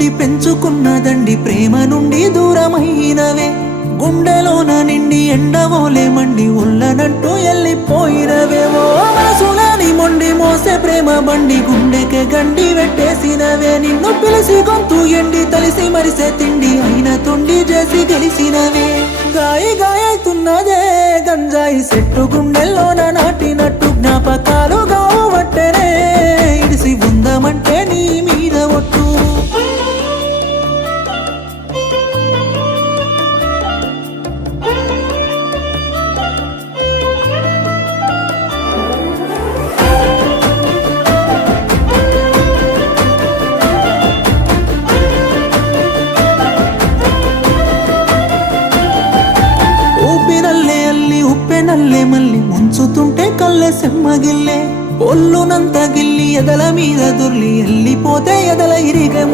నుండి పెంచుకున్నదండి ప్రేమ నుండి దూరమైనవే గుండెలోన నిండి ఎండవోలే మండి ఉల్లనంటూ వెళ్ళిపోయినవే ఓ మనసులని మొండి మోసే ప్రేమ బండి గుండెకే గండి పెట్టేసినవే నిన్ను పిలిసి గొంతు ఎండి తలిసి మరిసే తిండి అయిన తొండి చేసి గెలిసినవే గాయి గాయతున్నదే గంజాయి చెట్టు గుండెల్లోన నాటినట్టు జ్ఞాపకాలు గావు పట్టెనే ఇడిసి ఉందమంటే నీ మీద ఒట్టు నల్లే మల్లి ముంచుతుంటే కళ్ళె సెమ్మగిల్లే ఒళ్ళునంత గిల్లి ఎదల మీద దుర్లి వెళ్ళిపోతే ఎదల ఇరిగె